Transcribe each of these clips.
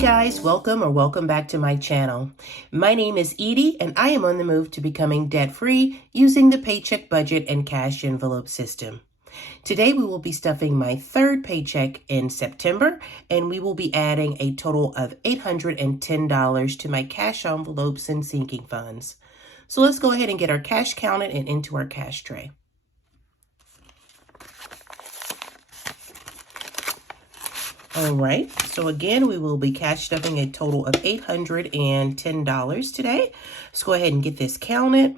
guys, welcome back to my channel. My name is Edie and I am on the move to becoming debt-free using the Paycheck budget and cash envelope system. Today we will be stuffing my third paycheck in September and we will be adding a total of $810 to my cash envelopes and sinking funds. So let's go ahead and get our cash counted and into our cash tray. All right, so again, we will be cash stuffing a total of $810 today. Let's go ahead and get this counted.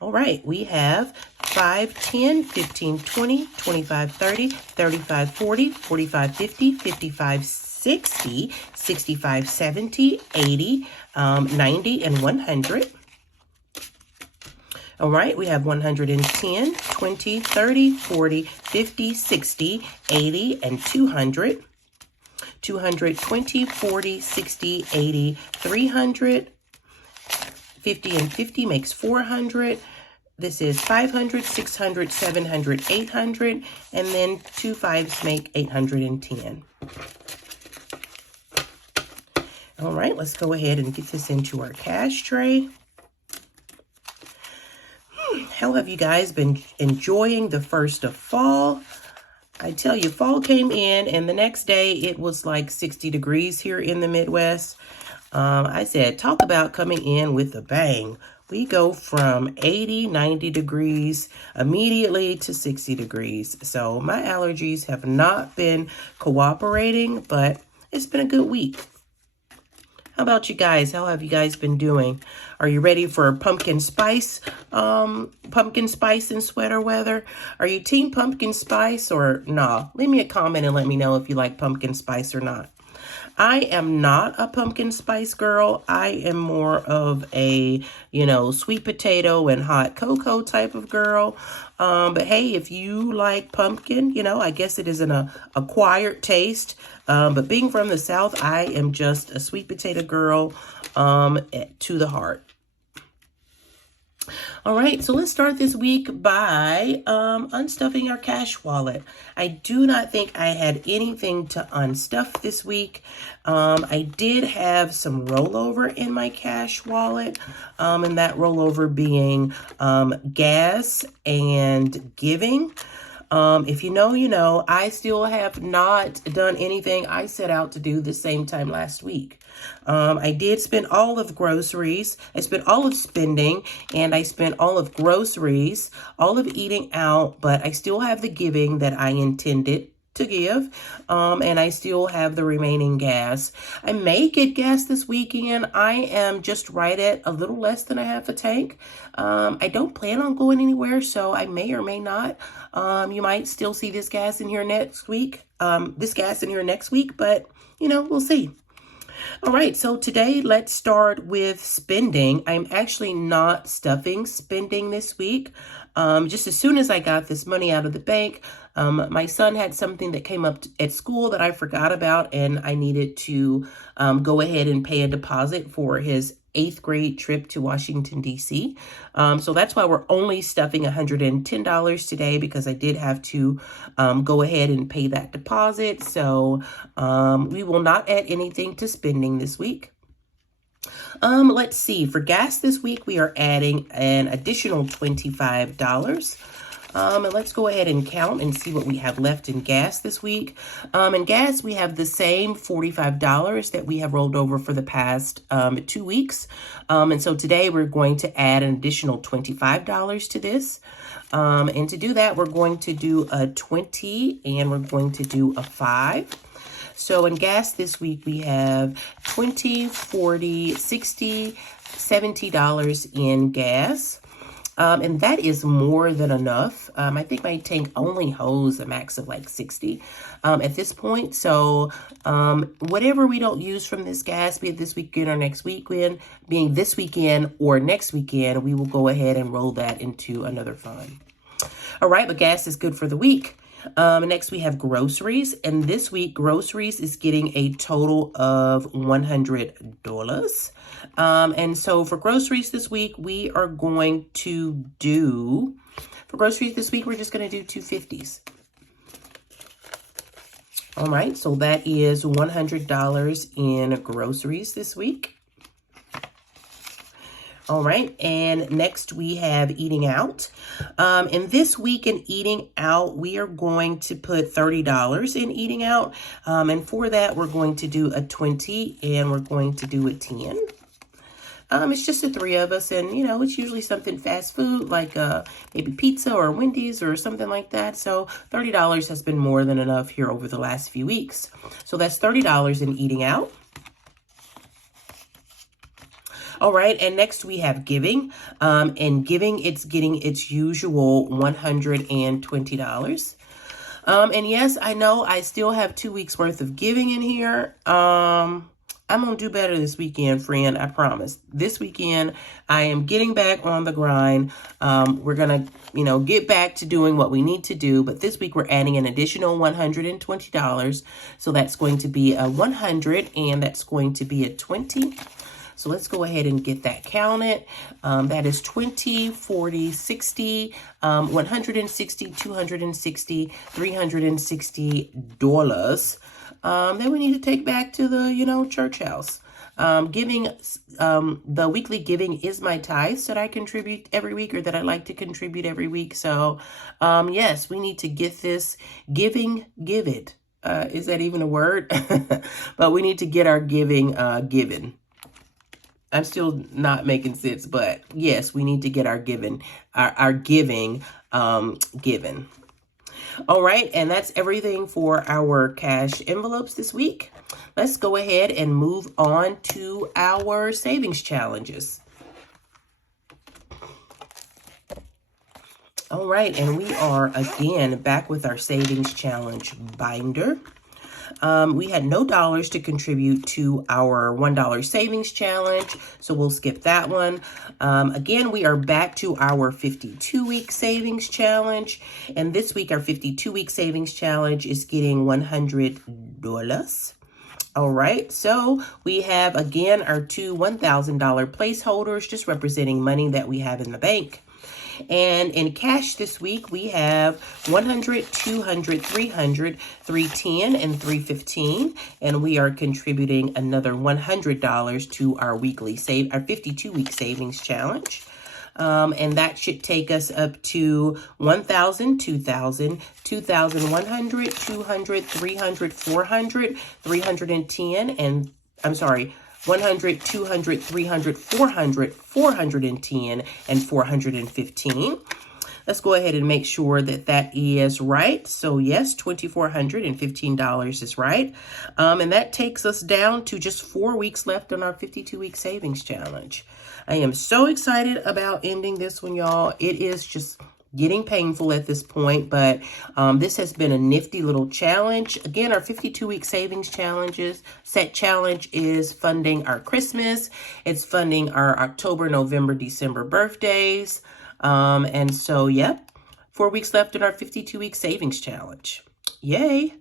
All right, we have 5, 10, 15, 20, 25, 30, 35, 40, 45, 50, 55, 60, 65, 70, 80, 90, and 100. All right, we have 110, 20, 30, 40, 50, 60, 80, and 200. 220, 40, 60, 80, 300, 50 and 50 makes 400. This is 500, 600, 700, 800, and then 2 5s make 810. All right, let's go ahead and get this into our cash tray. How have you guys been enjoying the first of fall? I tell you, fall came in and the next day it was like 60 degrees here in the Midwest. I said, talk about coming in with a bang. We go from 80, 90 degrees immediately to 60 degrees. So my allergies have not been cooperating, but it's been a good week. How about you guys? How have you guys been doing? Are you ready for pumpkin spice and sweater weather? Are you team pumpkin spice or nah? Leave me a comment and let me know if you like pumpkin spice or not. I am not a pumpkin spice girl. I am more of a, sweet potato and hot cocoa type of girl. But hey, if you like pumpkin, I guess it is an acquired taste. But being from the South, I am just a sweet potato girl to the heart. All right, so let's start this week by unstuffing our cash wallet. I do not think I had anything to unstuff this week. I did have some rollover in my cash wallet, and that rollover being gas and giving. If you know, you know, I still have not done anything I set out to do the same time last week. I did spend all of groceries. I spent all of spending and I spent all of groceries, all of eating out, but I still have the giving that I intended to give, and I still have the remaining gas. I may get gas this weekend. I am just right at a little less than a half a tank. I don't plan on going anywhere, so I may or may not. You might still see this gas in here next week, but we'll see. All right, so today let's start with spending. I'm actually not stuffing spending this week. Just as soon as I got this money out of the bank, my son had something that came up at school that I forgot about, and I needed to go ahead and pay a deposit for his 8th grade trip to Washington, D.C. So that's why we're only stuffing $110 today, because I did have to go ahead and pay that deposit. So we will not add anything to spending this week. Let's see. For gas this week, we are adding an additional $25. And let's go ahead and count and see what we have left in gas this week. In gas, we have the same $45 that we have rolled over for the past 2 weeks. And so today we're going to add an additional $25 to this. And to do that, we're going to do a 20 and we're going to do a 5. So in gas this week, we have $20, $40, $60, $70 in gas. And that is more than enough. I think my tank only holds a max of like 60 at this point. So whatever we don't use from this gas, be it this weekend or next weekend, being this weekend or next weekend, we will go ahead and roll that into another fund. All right, but gas is good for the week. Next, we have groceries. And this week, groceries is getting a total of $100. And so for groceries this week, we are going to do, for groceries this week, we're just going to do 250s. All right, so that is $100 in groceries this week. All right, and next we have eating out. And this week in eating out, we are going to put $30 in eating out. And for that, we're going to do a 20 and we're going to do a 10. It's just the three of us, and, you know, it's usually something fast food, like maybe pizza or Wendy's or something like that. So $30 has been more than enough here over the last few weeks. So that's $30 in eating out. All right, and next we have giving. And giving, it's getting its usual $120. And yes, I know I still have 2 weeks worth of giving in here. I'm going to do better this weekend, friend. I promise. This weekend, I am getting back on the grind. We're going to, you know, get back to doing what we need to do. But this week, we're adding an additional $120. So that's going to be a 100 and that's going to be a 20. So let's go ahead and get that counted. That is 20, 40, 60, 160, 260, $360. Then we need to take back to the, you know, church house. Giving, the weekly giving is my tithes that I contribute every week, or that I like to contribute every week. So, yes, we need to get this giving, give it. Is that even a word? But we need to get our giving, given. I'm still not making sense, but yes, we need to get our giving, our giving, given. All right, and that's everything for our cash envelopes this week. Let's go ahead and move on to our savings challenges. All right, and we are again back with our savings challenge binder. We had no dollars to contribute to our $1 savings challenge, so we'll skip that one. Again, we are back to our 52-week savings challenge, and this week our 52-week savings challenge is getting $100. All right, so we have, again, our two $1,000 placeholders, just representing money that we have in the bank. And in cash this week, we have 100, 200, 300, 310, and 315. And we are contributing another $100 to our weekly our 52-week savings challenge. And that should take us up to 1,000, 2,000, 2,100, 200, 300, 400, 310, and I'm sorry, 100, 200, 300, 400, 410, and 415. Let's go ahead and make sure that that is right. So yes, $2,415 is right. And that takes us down to just 4 weeks left on our 52-week savings challenge. I am so excited about ending this one, y'all. It is just getting painful at this point, but this has been a nifty little challenge. Again, our 52-week savings set challenge is funding our Christmas. It's funding our October, November, December birthdays. And so, yep, 4 weeks left in our 52-week savings challenge. Yay.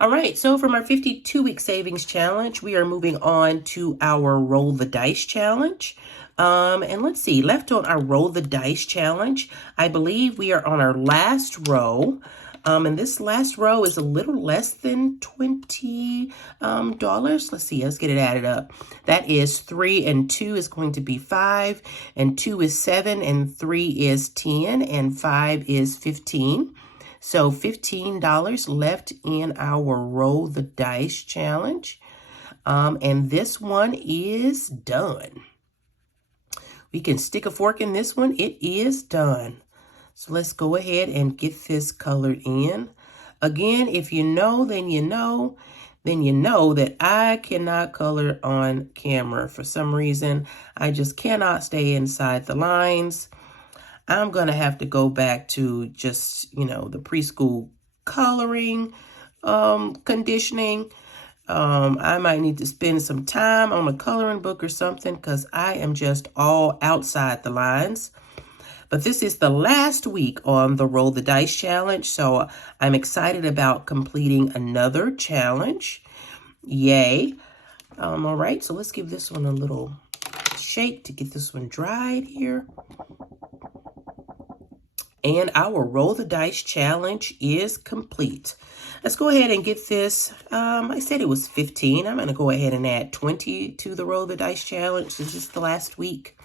All right, so from our 52-week savings challenge, we are moving on to our Roll the Dice challenge. And let's see, left on our Roll the Dice challenge, I believe we are on our last row. And this last row is a little less than $20. Let's see, let's get it added up. That is 3 and 2 is going to be 5, and 2 is 7, and 3 is 10, and 5 is 15. So $15 left in our Roll the Dice challenge. And this one is done. We can stick a fork in this one. It is done. So let's go ahead and get this colored in. Again, if you know, then you know. Then you know that I cannot color on camera. For some reason, I just cannot stay inside the lines. I'm going to have to go back to just, you know, the preschool coloring conditioning. I might need to spend some time on a coloring book or something, because I am just all outside the lines. But this is the last week on the Roll the Dice challenge, so I'm excited about completing another challenge. Yay. All right, so let's give this one a little shake to get this one dried here. And our Roll the Dice challenge is complete. Let's go ahead and get this. I said it was 15. I'm going to go ahead and add 20 to the Roll the Dice challenge since it's the last week.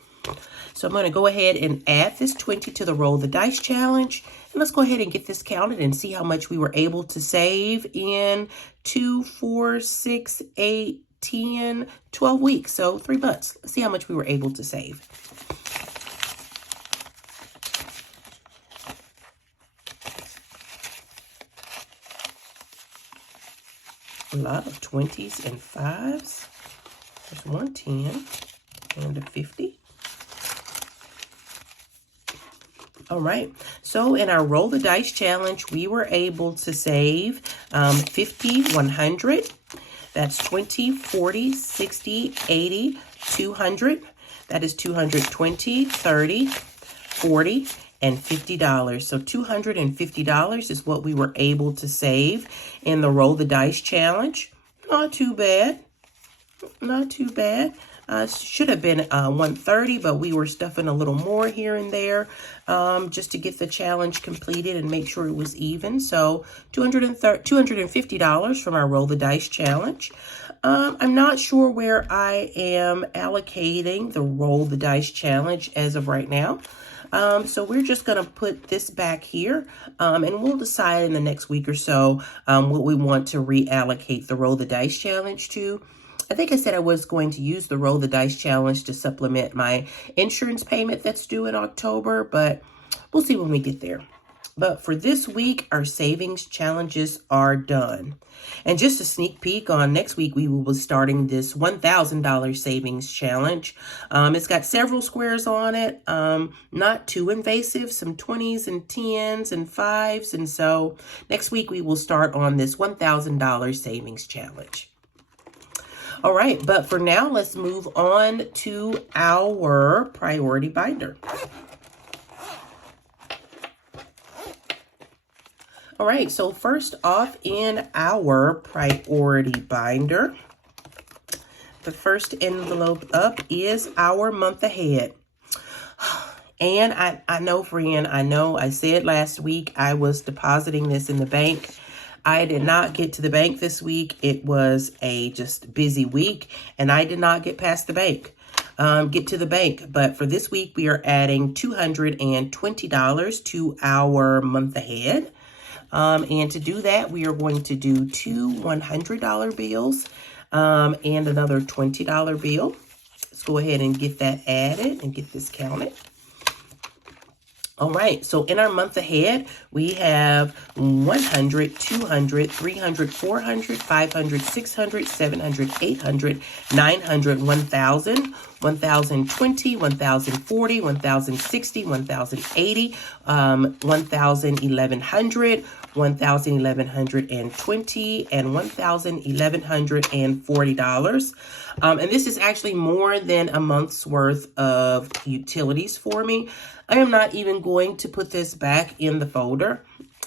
So I'm going to go ahead and add this 20 to the Roll the Dice challenge. And let's go ahead and get this counted and see how much we were able to save in 2, 4, 6, 8, 10, 12 weeks. So 3 months. Let's see how much we were able to save. A lot of 20s and 5s. There's 110 and a 50. All right, so in our Roll the Dice challenge, we were able to save 50, 100. That's 20, 40, 60, 80, 200. That is 220, 30, 40, and $50. So $250 is what we were able to save in the Roll the Dice challenge. Not too bad. Not too bad. Should have been 130, but we were stuffing a little more here and there just to get the challenge completed and make sure it was even. So $250 from our Roll the Dice challenge. I'm not sure where I am allocating the Roll the Dice challenge as of right now. So we're just going to put this back here and we'll decide in the next week or so what we want to reallocate the Roll the Dice challenge to. I think I said I was going to use the Roll the Dice challenge to supplement my insurance payment that's due in October, but we'll see when we get there. But for this week, our savings challenges are done. And just a sneak peek on next week, we will be starting this $1,000 savings challenge. It's got several squares on it, not too invasive, some 20s and 10s and 5s. And so next week, we will start on this $1,000 savings challenge. All right, but for now, let's move on to our priority binder. All right, so first off in our priority binder, the first envelope up is our month ahead. And I know, friend, I know I said last week I was depositing this in the bank. I did not get to the bank this week. It was a just busy week, and I did not get past the bank, get to the bank. But for this week, we are adding $220 to our month ahead. And to do that, we are going to do 2 $100 bills and another $20 bill. Let's go ahead and get that added and get this counted. All right, so in our month ahead, we have 100, 200, 300, 400, 500, 600, 700, 800, 900, 1,000, 1,020, 1,040, 1,060, 1,080, 1,000, 1,100, 1,000, 1,120, and $1,140. And this is actually more than a month's worth of utilities for me. I am not even going to put this back in the folder.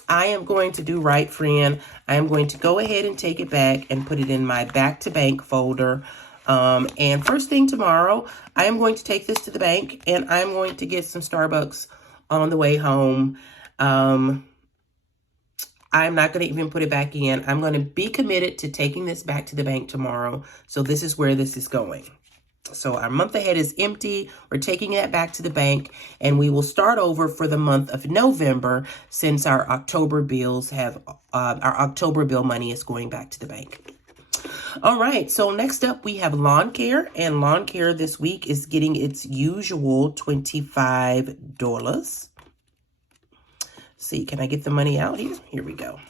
I am going to do right, friend. I am going to go ahead and take it back and put it in my back to bank folder. And first thing tomorrow, I am going to take this to the bank and I'm going to get some Starbucks on the way home. I'm not going to even put it back in. I'm going to be committed to taking this back to the bank tomorrow. So this is where this is going. So our month ahead is empty. We're taking it back to the bank and we will start over for the month of November since our October bills have, our October bill money is going back to the bank. All right, so next up we have lawn care, and lawn care this week is getting its usual $25. Let's see, can I get the money out here? Here we go.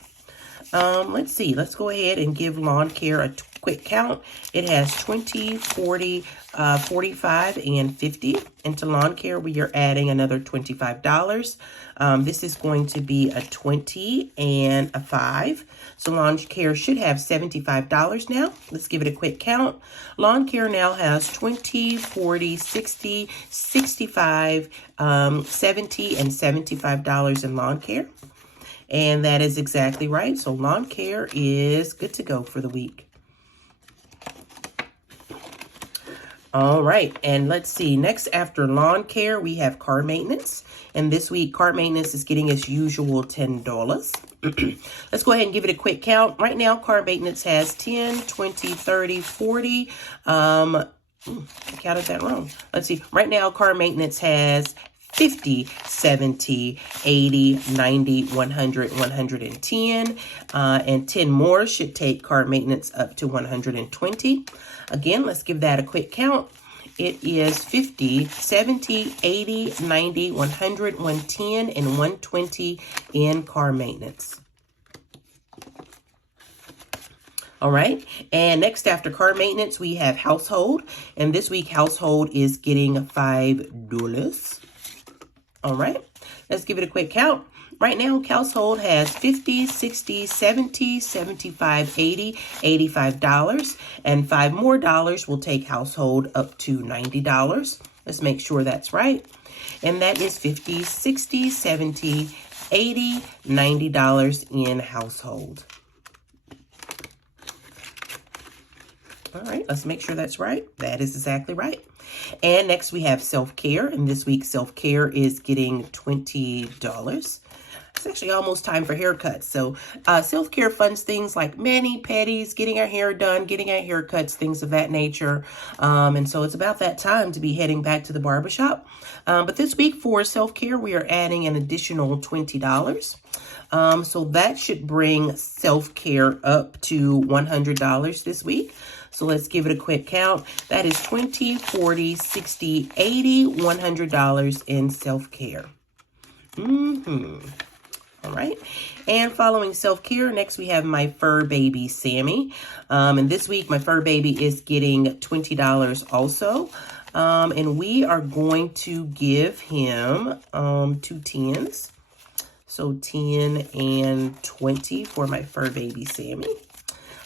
Let's see, let's go ahead and give lawn care a quick count. It has 20, 40, 45, and 50. Into lawn care, we are adding another $25. This is going to be a 20 and a 5. So lawn care should have $75 now. Let's give it a quick count. Lawn care now has 20, 40, 60, 65, 70, and $75 in lawn care. And that is exactly right. So lawn care is good to go for the week. All right, and let's see. Next, after lawn care, we have car maintenance. And this week, car maintenance is getting its usual $10. Let's go ahead and give it a quick count. Right now, car maintenance has 10, 20, 30, 40. I counted that wrong. Let's see. Right now, car maintenance has 50, 70, 80, 90, 100, 110. And 10 more should take car maintenance up to 120. Again, let's give that a quick count. It is 50, 70, 80, 90, 100, 110, and 120 in car maintenance. All right, and next after car maintenance, we have household. And this week, household is getting $5. All right, let's give it a quick count. Right now, household has 50, 60, 70, 75, 80, $85. And $5 more will take household up to $90. Let's make sure that's right. And that is 50, 60, 70, 80, $90 in household. All right, let's make sure that's right. That is exactly right. And next we have self-care. And this week, self-care is getting $20. It's actually almost time for haircuts. So self-care funds things like mani-pedis, getting our hair done, getting our haircuts, things of that nature. And so it's about that time to be heading back to the barbershop. But this week for self-care, we are adding an additional $20. So that should bring self-care up to $100 this week. So let's give it a quick count. That is $20, $40, $60, $80, $100 in self-care. All right. And following self-care, next we have my fur baby, Sammy. And this week, my fur baby is getting $20 also. And we are going to give him 2 tens. So 10 and 20 for my fur baby, Sammy.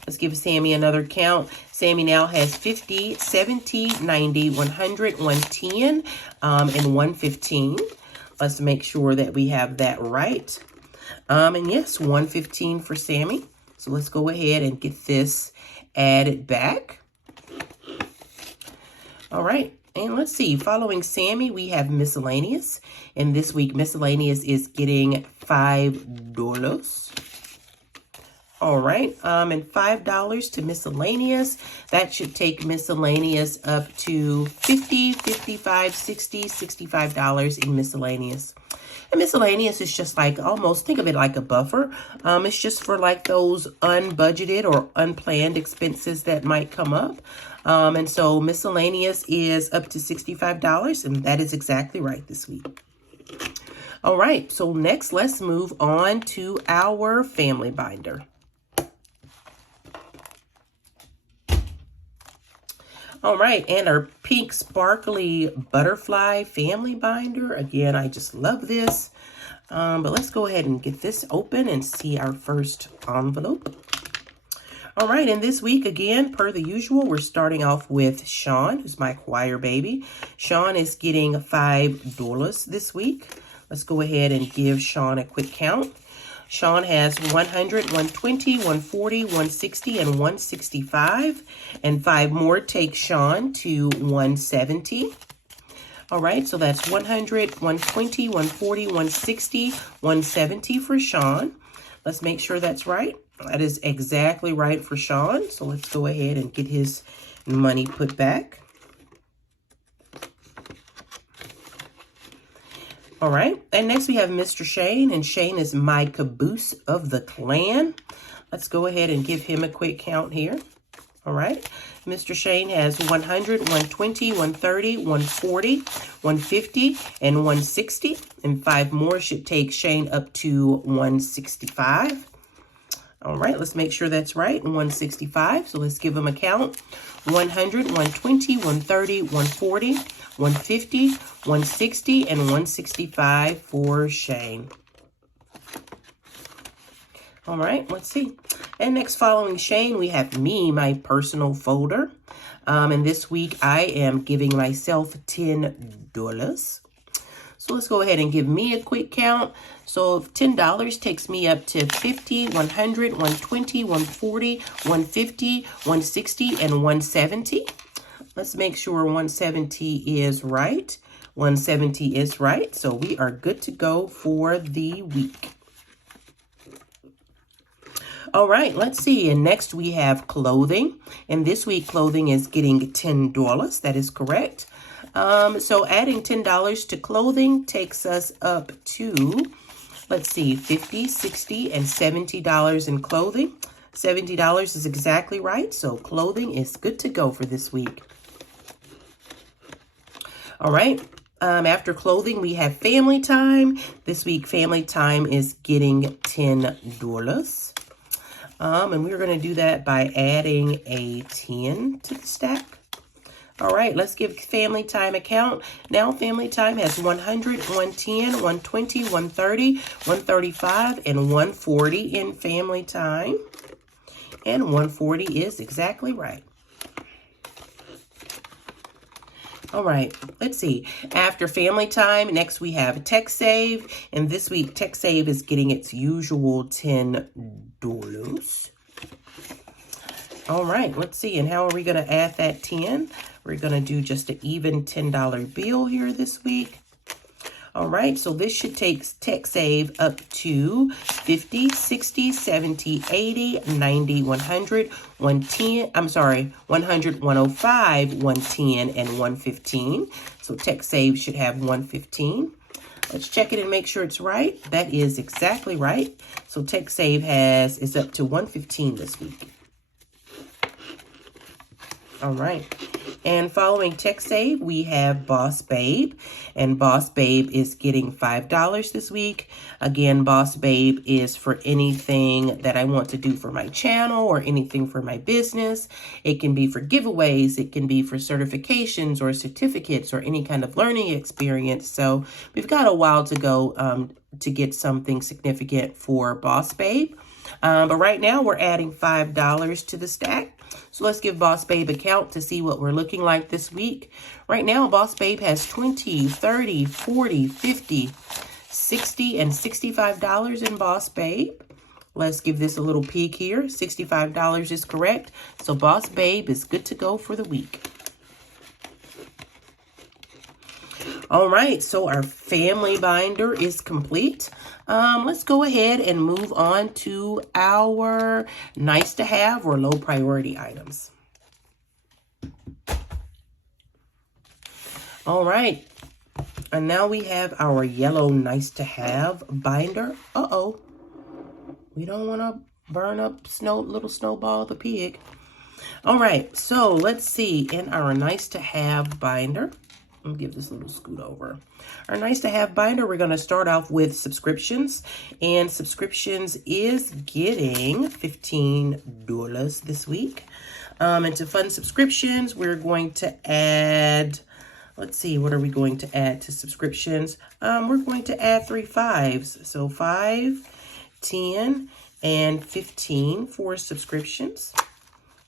Let's give Sammy another count. Sammy now has 50, 70, 90, 100, 110, and 115. Let's make sure that we have that right. And yes, 115 for Sammy. So let's go ahead and get this added back. All right. And let's see, following Sammy, we have miscellaneous. And this week, miscellaneous is getting $5. All right, and $5 to miscellaneous. That should take miscellaneous up to $50, $55, $60, $65 in miscellaneous. And miscellaneous is just like almost, think of it like a buffer. It's just for like those unbudgeted or unplanned expenses that might come up. And so miscellaneous is up to $65, and that is exactly right this week. All right, so next let's move on to our family binder. All right, and our pink sparkly butterfly family binder. Again, I just love this. But let's go ahead and get this open and see our first envelope. All right, and this week, again, per the usual, we're starting off with Sean, who's my choir baby. Sean is getting $5 this week. Let's go ahead and give Sean a quick count. Sean has 100, 120, 140, 160, and 165. And 5 more take Sean to 170. All right, so that's 100, 120, 140, 160, 170 for Sean. Let's make sure that's right. That is exactly right for Sean. So let's go ahead and get his money put back. All right, and next we have Mr. Shane, and Shane is my caboose of the clan. Let's go ahead and give him a quick count here. All right, Mr. Shane has 100, 120, 130, 140, 150, and 160. And 5 more should take Shane up to 165. All right, let's make sure that's right, 165. So let's give him a count. 100, 120, 130, 140, 150, 160, and 165 for Shane. All right, let's see. And next, following Shane, we have me, my personal folder. And this week, I am giving myself $10. So let's go ahead and give me a quick count. So $10 takes me up to 50, 100, 120, 140, 150, 160, and 170. Let's make sure 170 is right. 170 is right. So we are good to go for the week. All right, let's see. And next we have clothing. And this week clothing is getting $10. That is correct. So adding $10 to clothing takes us up to, let's see, $50, $60, and $70 in clothing. $70 is exactly right. So clothing is good to go for this week. All right. After clothing, we have family time. This week, family time is getting $10. And we're going to do that by adding a 10 to the stack. All right, let's give family time a count. Now family time has 100, 110, 120, 130, 135, and 140 in family time. And 140 is exactly right. All right, let's see. After family time, next we have Tech Save. And this week, Tech Save is getting its usual $10. All right, let's see. And how are we going to add that 10? We're going to do just an even $10 bill here this week. All right, so this should take Tech Save up to 50, 60, 70, 80, 90, 100, 110, I'm sorry, 100, 105, 110, and 115. So Tech Save should have 115. Let's check it and make sure it's right. That is exactly right. So Tech Save is up to 115 this week. All right. And following Tech Save, we have Boss Babe. And Boss Babe is getting $5 this week. Again, Boss Babe is for anything that I want to do for my channel or anything for my business. It can be for giveaways. It can be for certifications or certificates or any kind of learning experience. So we've got a while to go to get something significant for Boss Babe. But right now we're adding $5 to the stack. So let's give Boss Babe a count to see what we're looking like this week. Right now, Boss Babe has $20, $30, $40, $50, $60, and $65 in Boss Babe. Let's give this a little peek here. $65 is correct. So Boss Babe is good to go for the week. All right, so our family binder is complete. Let's go ahead and move on to our nice to have or low priority items. All right, and now we have our yellow nice to have binder. Uh-oh, we don't want to burn up little Snowball the pig. All right, so let's see in our nice to have binder. I'll give this a little scoot over. Our nice to have binder, we're going to start off with subscriptions. And subscriptions is getting $15 this week. And to fund subscriptions, we're going to add, let's see, what are we going to add to subscriptions? We're going to add 3 5s. So 5, 10, and 15 for subscriptions.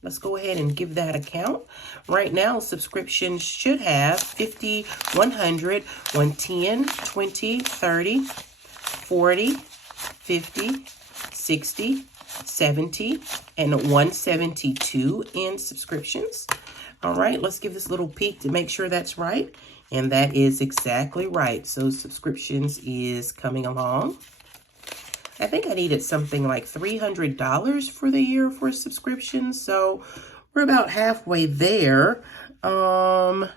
Let's go ahead and give that a count. Right now, subscriptions should have 50, 100, 110, 20, 30, 40, 50, 60, 70, and 172 in subscriptions. All right, let's give this a little peek to make sure that's right. And that is exactly right. So subscriptions is coming along. I think I needed something like $300 for the year for subscriptions. So we're about halfway there. So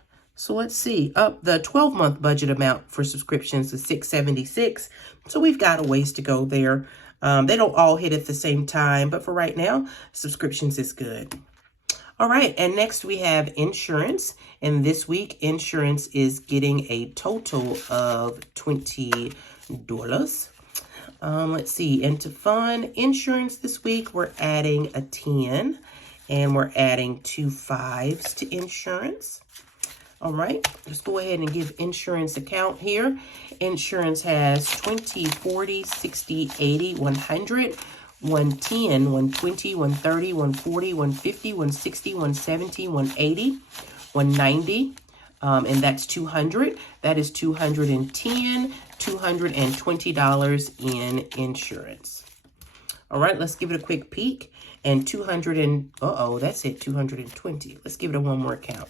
let's see. The 12-month budget amount for subscriptions is $676. So we've got a ways to go there. They don't all hit at the same time, but for right now, subscriptions is good. All right, and next we have insurance. And this week, insurance is getting a total of $20. Let's see, and to fund insurance this week, we're adding a 10, and we're adding 2 5s to insurance. All right, let's go ahead and give insurance a count here. Insurance has 20, 40, 60, 80, 100, 110, 120, 130, 140, 150, 160, 170, 180, 190. And that's 200. That is 210, $220 in insurance. All right, let's give it a quick peek. And 200 and, that's it, 220. Let's give it a one more count.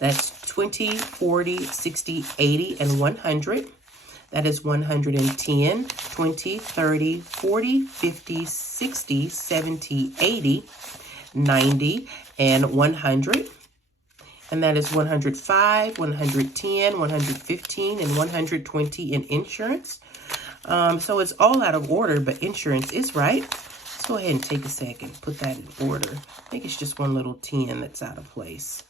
That's 20, 40, 60, 80, and 100. That is 110, 20, 30, 40, 50, 60, 70, 80, 90, and 100. And that is 105, 110, 115, and 120 in insurance. So it's all out of order, but insurance is right. Let's go ahead and take a second, put that in order. I think it's just one little 10 that's out of place.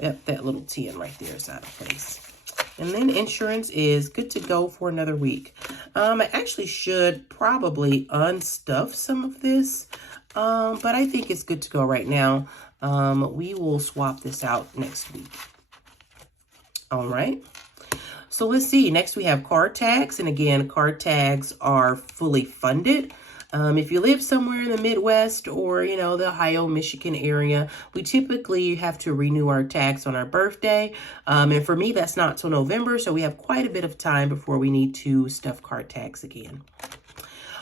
Yep, that little 10 right there is out of place. And then insurance is good to go for another week. I actually should probably unstuff some of this, but I think it's good to go right now. We will swap this out next week. All right. So let's see. Next, we have card tags. And again, card tags are fully funded. If you live somewhere in the Midwest or, you know, the Ohio, Michigan area, we typically have to renew our tags on our birthday. And for me, that's not till November. So we have quite a bit of time before we need to stuff card tags again.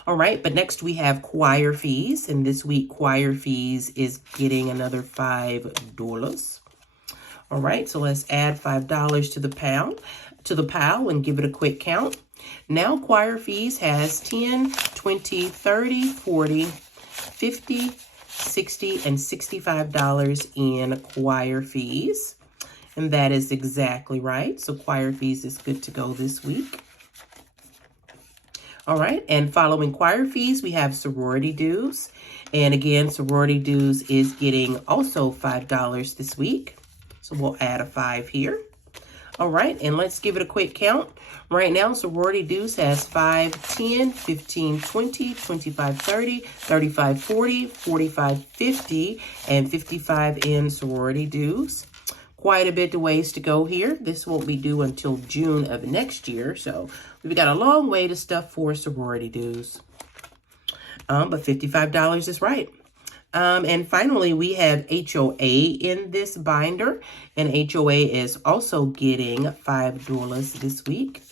All right, but next we have choir fees. And this week, choir fees is getting another $5. All right, so let's add $5 to the pile and give it a quick count. Now choir fees has 10, 20, 30, 40, 50, 60, and $65 in choir fees. And that is exactly right. So choir fees is good to go this week. All right, and following choir fees, we have sorority dues. And again, sorority dues is getting also $5 this week. So we'll add a 5 here. All right, and let's give it a quick count. Right now, sorority dues has 5, 10, 15, 20, 25, 30, 35, 40, 45, 50, and 55 in sorority dues. Quite a bit of ways to go here. This won't be due until June of next year, so we've got a long way to stuff for sorority dues. But $55 is right. And finally, we have HOA in this binder, and HOA is also getting $5 this week.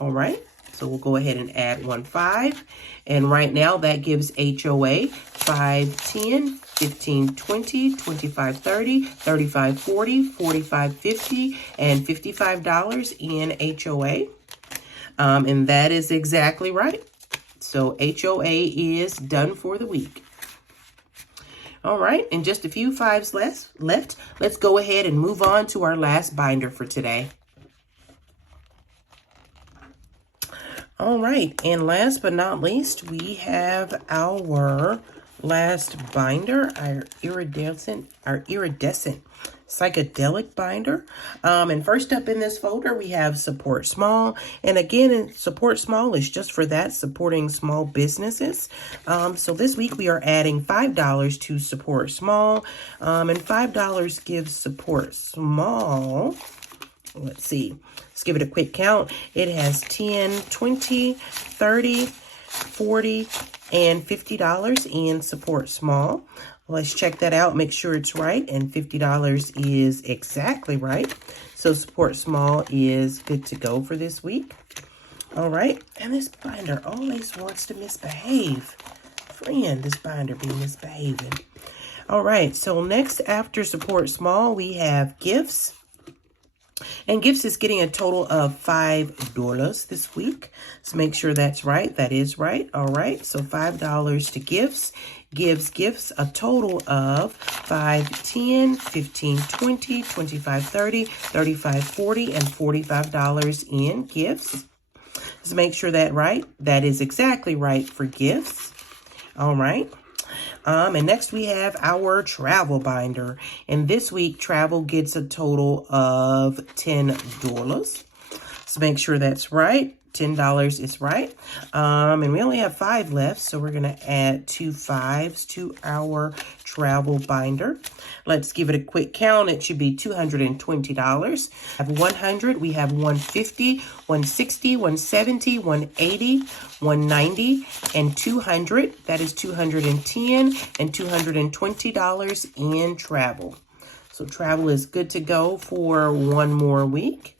All right, so we'll go ahead and add 5. And right now that gives HOA 5, 10, 15, 20, 25, 30, 35, 40, 45, 50, and $55 in HOA. And that is exactly right. So HOA is done for the week. All right, and just a few 5s left. Let's go ahead and move on to our last binder for today. All right, and last but not least, we have our last binder, our iridescent psychedelic binder. And first up in this folder, we have support small. And again, support small is just for that, supporting small businesses. So this week we are adding $5 to support small. And $5 gives support small. Let's see. Let's give it a quick count. It has 10, 20, 30, 40, and $50 in support small. Let's check that out, make sure it's right, and $50 is exactly right. So support small is good to go for this week. All right, and this binder always wants to misbehave. Friend, this binder be misbehaving. All right, so next after support small, we have gifts. And gifts is getting a total of $5 this week. So make sure that's right. That is right. All right. So $5 to gifts gives gifts a total of 5, 10, 15, 20, 25, 30, 35, 40, and $45 in gifts. So make sure that right. That is exactly right for gifts. All right. And next we have our travel binder. And this week, travel gets a total of $10. So make sure that's right. $10 is right. And we only have 5 left, so we're going to add 2 5s to our travel binder. Let's give it a quick count. It should be $220. We have 100, we have 150, 160, 170, 180, 190, and 200. That is $210 and $220 in travel. So travel is good to go for one more week.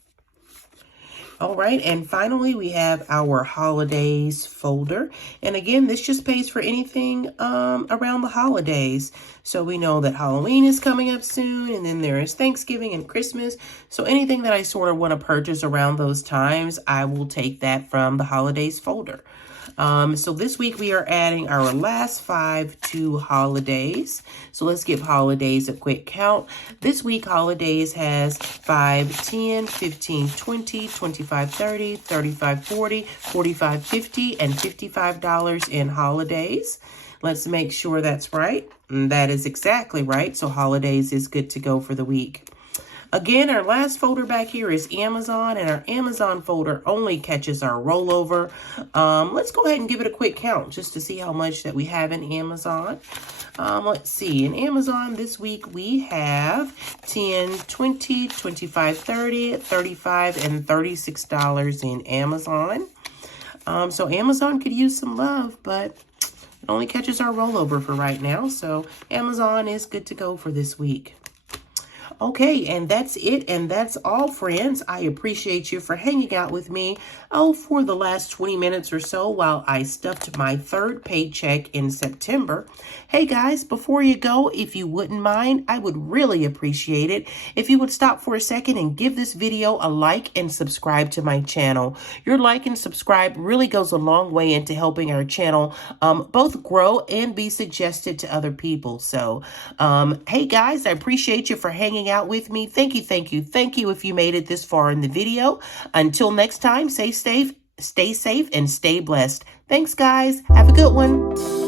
All right, and finally we have our holidays folder. And again, this just pays for anything around the holidays. So we know that Halloween is coming up soon, and then there is Thanksgiving and Christmas. So anything that I sort of want to purchase around those times, I will take that from the holidays folder. So this week we are adding our last 5 to holidays. So let's give holidays a quick count. This week holidays has 5, 10, 15, 20, 25, 30, 35, 40, 45, 50, and $55 in holidays. Let's make sure that's right. And that is exactly right. So holidays is good to go for the week. Again, our last folder back here is Amazon, and our Amazon folder only catches our rollover. Let's go ahead and give it a quick count just to see how much that we have in Amazon. Let's see. In Amazon this week, we have 10, 20, 25, 30, 35, and $36 in Amazon. So Amazon could use some love, but it only catches our rollover for right now. So Amazon is good to go for this week. Okay, and that's it, and that's all, friends. I appreciate you for hanging out with me, for the last 20 minutes or so while I stuffed my 3rd paycheck in September. Hey, guys, before you go, if you wouldn't mind, I would really appreciate it if you would stop for a second and give this video a like and subscribe to my channel. Your like and subscribe really goes a long way into helping our channel both grow and be suggested to other people. So, hey, guys, I appreciate you for hanging out with me. Thank you, thank you, thank you if you made it this far in the video. Until next time, stay safe, and stay blessed. Thanks, guys. Have a good one.